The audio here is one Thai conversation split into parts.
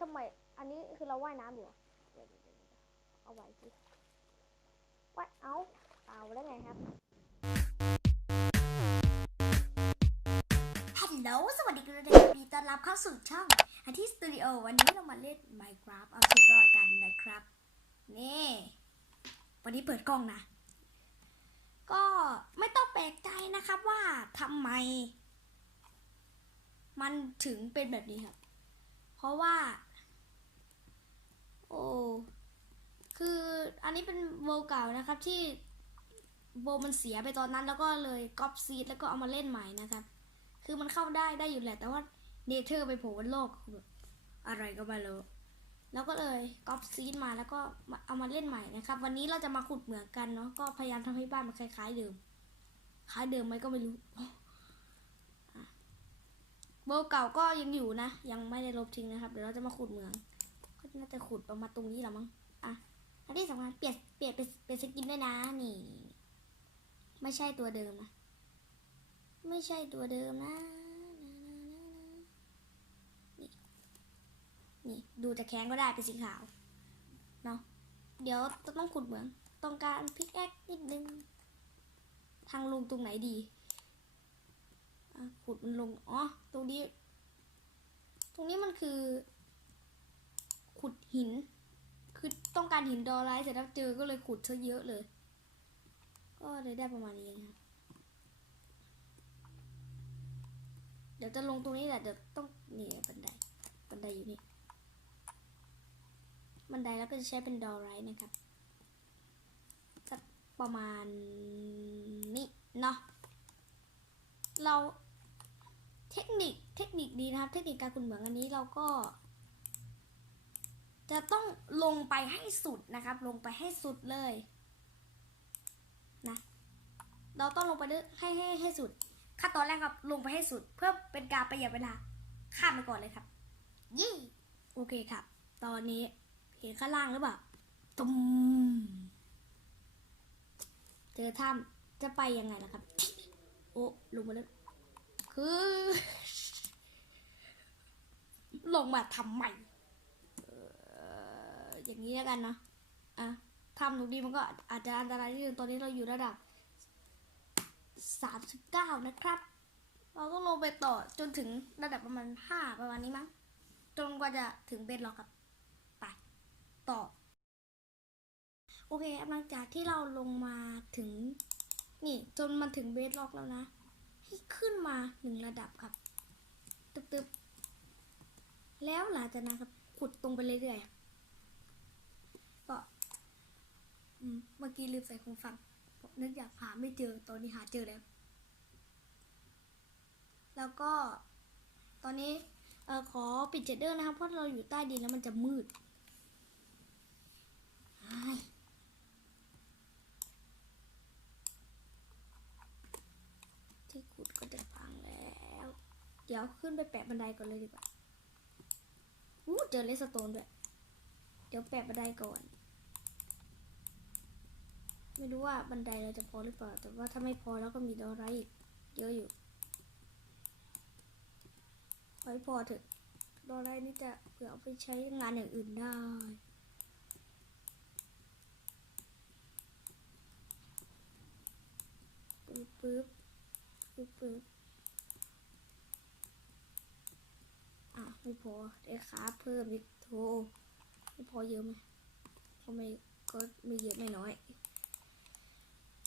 ทำไม อันนี้คือเราว่ายน้ำอยู่เหรอเดี๋ยวเดี๋ยวเอาไว้สิว่ายเอาเอาได้ไงครับฮัลโหลสวัสดีคุณผู้ชมยินดีต้อนรับเข้าสู่ช่องอาทิสตูดิโอวันนี้เรามาเล่น Minecraft เอาชีวิตรอดกันนะครับ นี่ วันนี้เปิดกล้องนะ ก็ไม่ต้องแปลกใจนะครับว่าทำไม มันถึงเป็นแบบนี้ครับ เพราะว่า โอ้คืออันนี้เป็นโวเก่านะครับที่โวลมันเสียไปตอนนั้นแล้วก็เลยก๊อปซีดแล้วก็เอามาเล่นใหม่นะครับ คือมันเข้าได้ได้อยู่แหละ แต่ว่าเนเธอร์ไปโผล่บนโลกอะไรก็ไม่รู้แล้วก็เลยก๊อปซีดมาแล้วก็เอามาเล่นใหม่นะครับ วันนี้เราจะมาขุดเหมืองกันเนาะก็พยายามทำให้บ้านมันคล้ายๆเดิมคล้ายเดิมไหมก็ไม่รู้โบเก่าก็ยังอยู่นะ ยังไม่ได้ลบทิ้งนะครับ เดี๋ยวเราจะมาขุดเหมือง ก็น่าจะขุดประมาตรงนี้แหละมั้งอะแล้วที่สำคัญเปลี่ยนเปลี่ยนเป็นเป็นสกินด้วยนะนี่ ไม่ใช่ตัวเดิมนะไม่ใช่ตัวเดิมนะนี่นี่ดูจะแข้งก็ได้เป็นสีขาวเนาะเดี๋ยวต้องขุดเหมืองต้องการพิกแอคนิดนึง ทางลงตรงไหนดีอะขุดมันลง อ๋อ ตรงนี้ ตรงนี้มันคือ ขุดหิน คือต้องการหินดอไรท์เสร็จแล้วเจอก็เลยขุดซะเยอะเลย ก็เลยได้ประมาณนี้นะครับเดี๋ยวจะลงตรงนี้แหละเดี๋ยวต้องนี่บันไดบันไดอยู่นี่บันไดแล้วก็จะใช้เป็นดอไรท์นะครับสักประมาณนี้เนาะเราเทคนิคเทคนิคดีนะครับ เทคนิคการขุดเหมืองอันนี้เราก็ จะต้องลงไปให้สุดนะครับ ลงไปให้สุดเลยนะเราต้องลงไปให้ให้ให้สุดขั้นตอนแรกครับ ลงไปให้สุด เพื่อเป็นการประหยัดเวลาข้ามไปก่อนเลยครับ ยี่โอเคครับ ตอนนี้เห็นข้างล่างหรือเปล่าตุ้มเจอถ้ำจะไปยังไงล่ะครับ โอ้ลงมาแล้วคือ ลงมาทำไมเอ่ อย่างนี้แล้วกันเนาะอะทำตรงนี้มันก็อาจจะอันตรายนิดนึงตอนนี้เราอยู่ระดับสามสิบเก้านะครับ เราต้องลงไปต่อจนถึงระดับประมาณห้าประมาณนี้มั้ง จนกว่าจะถึงเบสล็อกครับ ไป ต่อ โอเคหลังจากที่เราลงมาถึง นี่จนมาถึงเบสล็อกแล้วนะ ให้ขึ้นมาหนึ่งระดับครับ ตึบตึบแล้วหลังจากนั้นครับ ขุดตรงไปเรื่อยๆก็อืม เมื่อกี้ลืมใส่หูฟังนึกอยากหาไม่เจอ ตอนนี้หาเจอแล้ว แล้วก็ ตอนนี้เออขอปิดเจดเดอร์นะครับ เพราะเราอยู่ใต้ดินแล้วมันจะมืด ที่ขุดก็จะพังแล้ว เดี๋ยวขึ้นไปแปะบันไดก่อนเลยดีกว่าอู้เจอเลสโตนด้วย เดี๋ยวแปะบันไดก่อน ไม่รู้ว่าบันไดเราจะพอหรือเปล่า แต่ว่าถ้าไม่พอแล้วก็มีดอไรอีกเยอะอยู่ขอให้พอเถอะดอไรนี่จะเผื่อเอาไปใช้งานอย่างอื่นได้ปึ๊บปึ๊บปึ๊บปึ๊บอะไม่พอได้ขาเพิ่มอีกโทไม่พอเยอะไหมก็ไม่ก็ไม่เยอะไม่น้อย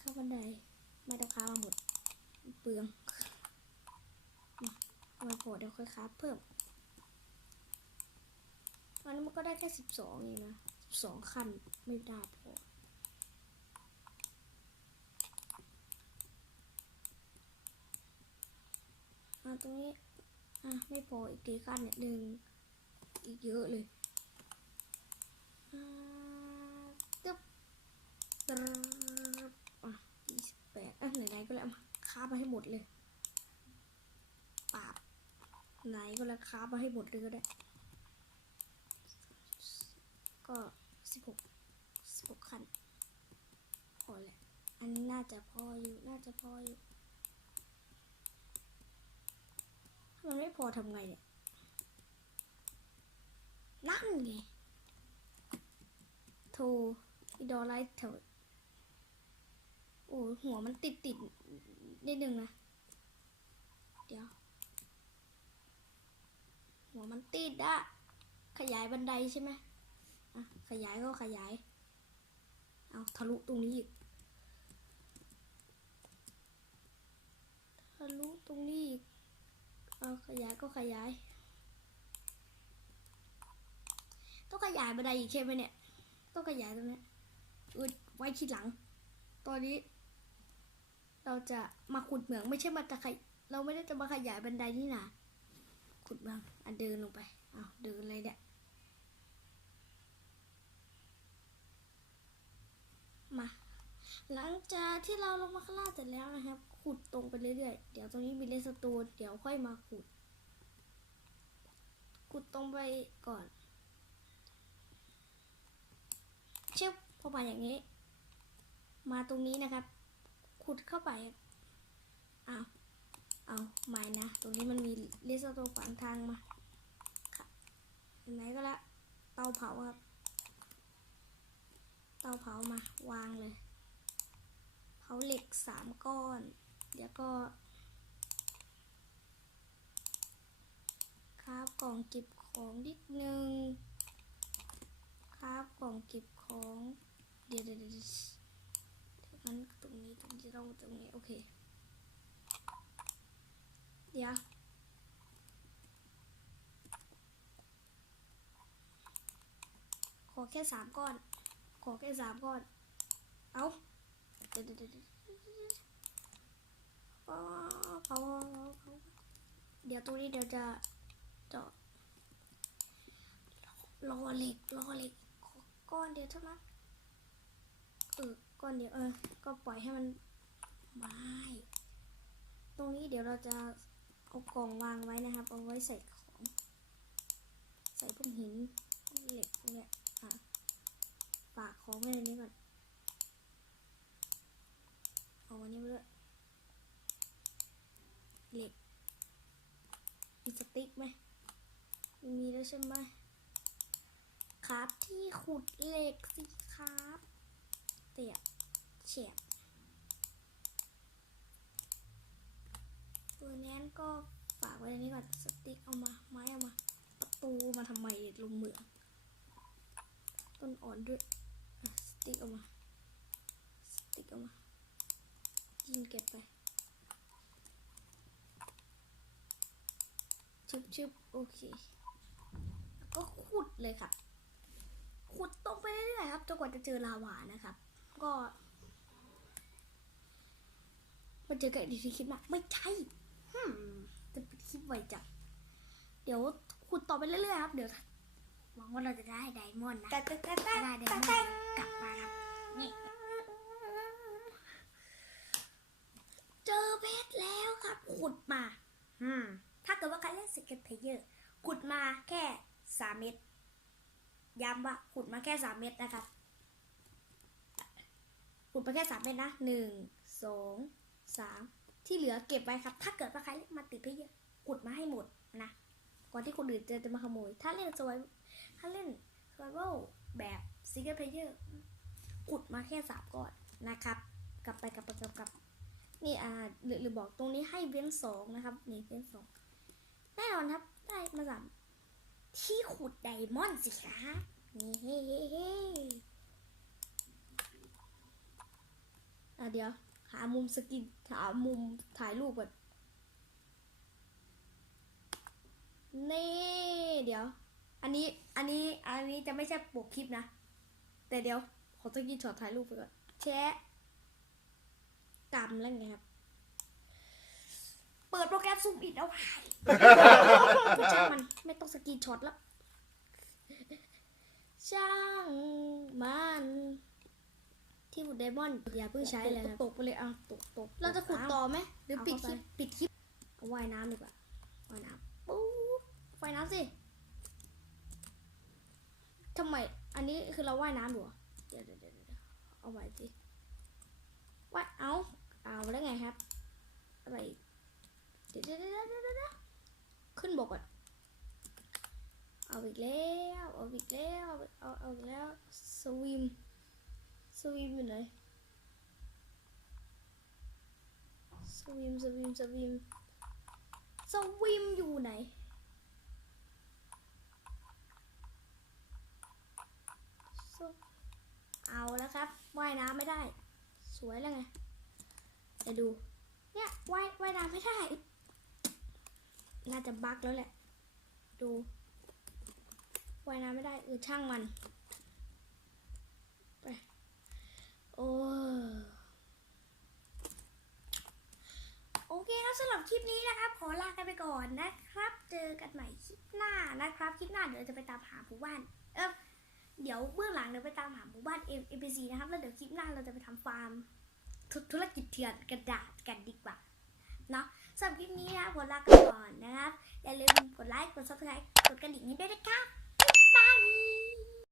ข้าบันไดไม่ต้องค้ามาหมด เปลืองมาเอามาพอเดี๋ยวค่อยค้าเพิ่มตอนนี้มันก็ได้แค่สิบสองเองนะสิบสองขั้นไม่ได้พออะตรงนี้ อะ ไม่พออีกกี่ขั้นเนี่ยหนึ่งอีกเยอะเลยอ่าตึ๊บตึ๊บ อะไหนๆก็แล้วมาค้ามาให้หมดเลยปาบไหนก็แล้วค้ามาให้หมดเลยก็ได้ ก็สิบหกสิบหกคันพอแหละอันนี้น่าจะพออยู่น่าจะพออยู่ถ้ามันไม่พอทำไงเนี่ยนั่นไงโทรอีดอไลท์เถอะ โอ้หัวมันติดติดนิดนึงนะ เดี๋ยว หัวมันติดอะขยายบันไดใช่ไหมอะ ขยายก็ขยาย เอาทะลุตรงนี้อีก ทะลุตรงนี้อีก เอาขยายก็ขยาย ต้องขยายบันไดอีกใช่ไหมเนี่ย ต้องขยายตรงนี้ยเออไว้ทีหลัง ตอนนี้ เราจะมาขุดเหมืองไม่ใช่มาจะขยเราไม่ได้จะมาขยายบันไดนี่นะขุดบ้างอะเดินลงไปเอาเดินเลยเนี่ยมา หลังจากที่เราลงมาข้างล่างเสร็จแล้วนะครับ ขุดตรงไปเรื่อยๆ เดี๋ยวตรงนี้มีเลสโตนเดี๋ยวค่อยมาขุด ขุดตรงไปก่อนเชื่อพอมาอย่างนี้ มาตรงนี้นะครับ ขุดเข้าไปเอาเอาไม่นะ ตรงนี้มันมีเลสโตนขวางทางมาค่ะไหนก็ละเตาเผาครับ เตาเผามาวางเลย เผาเหล็กสามก้อน เดี๋ยวก็คราบกล่องเก็บของนิดนึงคราบกล่องเก็บของ เดี๋ยวเดี๋ยว งั้นตรงนี้ตรงนี้เราตรงนี้โอเค เดี๋ยวขอแค่สามก้อน ขอแค่สามก้อน เอาเดี๋ยวเดี๋ยวเดี๋ยวเดี๋ยวเผาเดี๋ยวตรงนี้เดี๋ยวจะเจาะรอเหล็กรอเหล็กขอก้อนเดียวเท่านั้นเออ ก้อนเดียวเออ ก็ปล่อยให้มันไม่ตรงนี้เดี๋ยวเราจะเอากล่องวางไว้นะครับ เอาไว้ใส่ของ ใส่พวกหินเหล็กพวกเนี่ยอะฝากของไว้ในนี้ก่อนเอาอันนี้ไปด้วยเหล็กมีสติ๊กไหมไม่มีแล้วใช่ไหมครับที่ขุดเหล็กสิ เฉียบตัวนี้ก็ฝากไว้ในนี้ก่อนสติ๊กเอามา ไม้เอามา ประตูมาทำไมลงเหมืองต้นอ่อนด้วยสติ๊กเอามาสติ๊กเอามายิงเก็บไปชึบชึบโอเค ก็ขุดเลยค่ะ ขุดตรงไปเรื่อยๆครับจนกว่าจะเจอลาวานะครับ ก็ มาเจอกันอีกทีคลิปหนะไม่ใช่ฮึมจะปิดคลิปไวจังเดี๋ยวขุดต่อไปเรื่อยๆครับ เดี๋ยวหวังว่าเราจะได้ไดมอนด์นะแต่แต่แต่แต่ได้ไดมอนด์กลับมาครับนี่เจอเพชรแล้วครับ ขุดมาอืมถ้าเกิดว่าใครเล่นสเก็ตเพลเยอร์ขุดมาแค่สามเม็ดย้ำว่าขุดมาแค่สามเม็ดนะครับ ขุดไปแค่สามเม็ดนะหนึ่งสอง สามที่เหลือเก็บไว้ครับ ถ้าเกิดว่าใครมาติดเพลเยอขุดมาให้หมดนะก่อนที่คนอื่นจะจะมาขโมย ถ้าเล่นสวยถ้าเล่น survival แบบซิงเกิลเพลเยอร์ขุดมาแค่สามก้อนนะครับ กลับไปกลับไปกลับกลับนี่อ่าหรือหรือบอกตรงนี้ให้เว้นสองนะครับ นี่เว้นสองแน่นอนครับ ได้มาสามที่ขุดไดมอนด์สิคะนี่เฮ้เฮ้เฮ้อะเดี๋ยว หามุมสกินหามุมถ่ายรูปก่อนนี่เดี๋ยว อันนี้อันนี้อันนี้จะไม่ใช่ปกคลิปนะ แต่เดี๋ยวขอสกินช็อตถ่ายรูปไปก่อนแชะกำแล้วไงครับ เปิดโปรแกรมซูมอินเอาไว้ช่างมันไม่ต้องสกรีนช็อตแล้ว ช่างมัน ที่ขุดไดมอนด์อย่าเพิ่งใช้เลยนะตกไปเลยอะตกตกเราจะขุดต่อไหมหรือเอาปิดเข้าคลิปไปปิดคลิปเอาว่ายน้ำดีกว่าว่ายน้ำปุ๊บว่ายน้ำสิทำไม อันนี้คือเราว่ายน้ำอยู่เหรอเดี๋ยวเดี๋ยวเดี๋ยวเดี๋ยวเอาไว้สิว่ายเอาเอาแล้วไงครับอะไรอีกเดี๋ยวเดี๋ยวเดี๋ยวเดี๋ยวเดี๋ยวขึ้นบกก่อนเอาอีกแล้ว เอาอีกแล้ว เอาเอาอีกแล้ว สวิม สวิมอยู่ไหนสวิมสวิมสวิมสวิมอยู่ไหนเอาแล้วครับว่ายน้ำไม่ได้ สวยแล้วไงเดี๋ยวดู เนี่ยว่ายว่ายน้ำไม่ได้ น่าจะบั๊กแล้วแหละ ดูว่ายน้ำไม่ได้เออช่างมัน ไป โอ้โอเคครับสำหรับคลิปนี้นะครับ ขอลากันไปก่อนนะครับ เจอกันใหม่คลิปหน้านะครับ คลิปหน้าเดี๋ยวจะไปตามหาหมู่บ้าน เออเดี๋ยวเบื้องหลังเดี๋ยวไปตามหาหมู่บ้าน M M P C นะครับ แล้วเดี๋ยวคลิปหน้าเราจะไปทำฟาร์มธุรกิจเถื่อนกระดาษกันดีกว่าเนาะสำหรับคลิปนี้นะขอลากันก่อนนะครับ อย่าลืมกดไลค์ กด subscribe กดกระดิ่งนิด